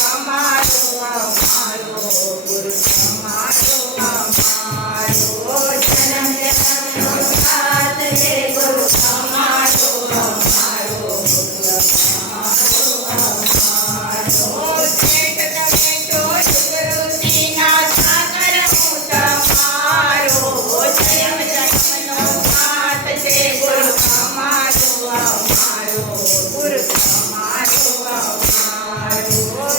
તમારો અમારો ગુરુ તમારો અમારો જન્મ જન્મનો સાથ છે ગુરુ તમારો અમારો ગુરુ તમારો અમારો જેઠ તમે તો ગુરુજીના સાગર હું તમારો જન્મ જન્મનો સાથ છે ગુરુ તમારો અમારો ગુરુ તમારો અમારો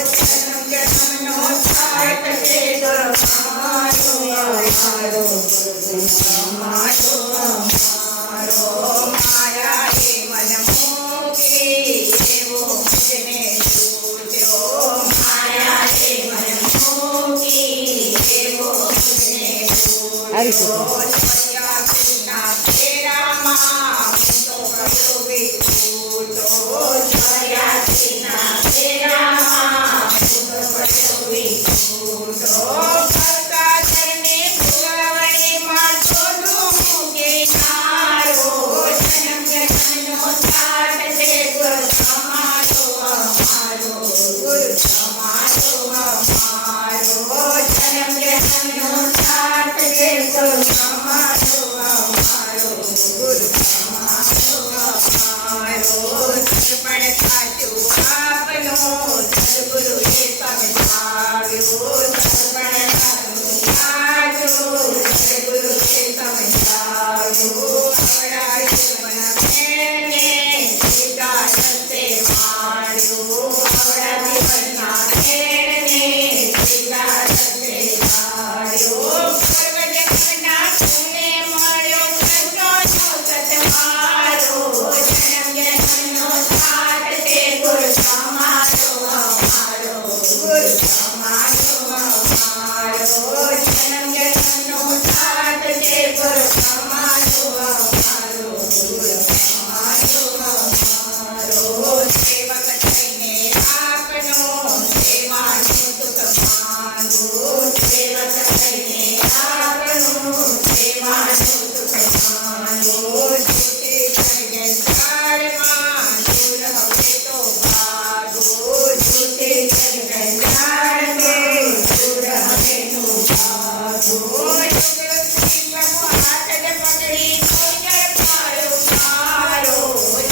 જન્મ જન્મનો સાથ છે ગુરુ તમારો અમારો ગુરુ તમારો અમારો માયા એ મન મૂકી એવો મુજને સૂચરો માયા એ મન મૂકી એવો મુજને સૂચરો જયાના ફેરામાં તો કયો વિકૂટો જયાના ફેરામાં તો કયો વિકૂટો ભક્તાજનને ભુવનેમાં શોધું મુકેનારો જન્મ જન્મનો સાથ છે ગુરુ તમારો અમારો ગુરુ તમારો અમારો જન્મ જન્મનો સાથ છે ગુરુ તમારો અમારો ગુરુ તમારો અમારો સર્પણ સાચું આપનો સદગુરુ એ સમજાવ્યું સર્પણ સાચું સદગુરુ એ સમજાવ્યું આપણા જીવન મેને સીધા રસ્તે વાળ્યું આપણા જીવનના મેને સીધા રસ્તે વાળ્યું સર્વજગતના ખૂણે મળ્યો કૃષ્ણનો સતવારો જન્મ જન્મનો સાથ છે ગુરુ તમારો અમારો ગુરુ તમારો અમારો જન્મ જન્મનો સાથ છે ગુરુ તમારો અમારો ગુરુ તમારો અમારો સેવક થઈને આપનો સેવાનું સુખ માંગો સેવક થઈને આપનો સેવાનું સુખ માંગો જૂઠે જગતકાળમાં દૂર હવે તો ભાગો જૂઠે જગતકાળમાં દૂર હવે તો ભાગો જગતથી પ્રભુ હાથ જ પકડી કોઈ પારો પારો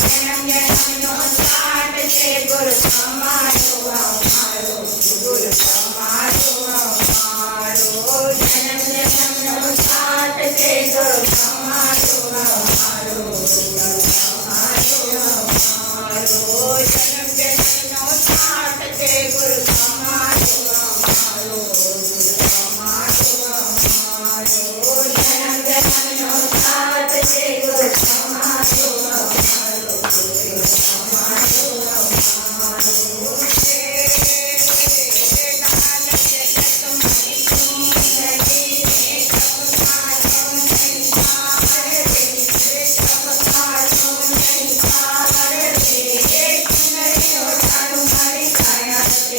જન્મ જન્મનો સાથ છે ગુરુ તમારો અમારો ગુરુ તમારો અમારો જન્મ જન્મનો સાથ છે ગુરુ તમારો અમારો ગુરુ તમારો અમારો જન્મ જન્મનો સાથ છે ગુરુ તમારો અમારો ગુરુ તમારો અમારો જન્મ જન્મનો સાથ છે ગુરુ તમારો અમારો ગુરુ તમારો અમારો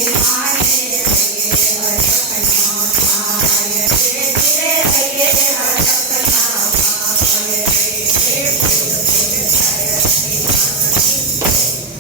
Bye.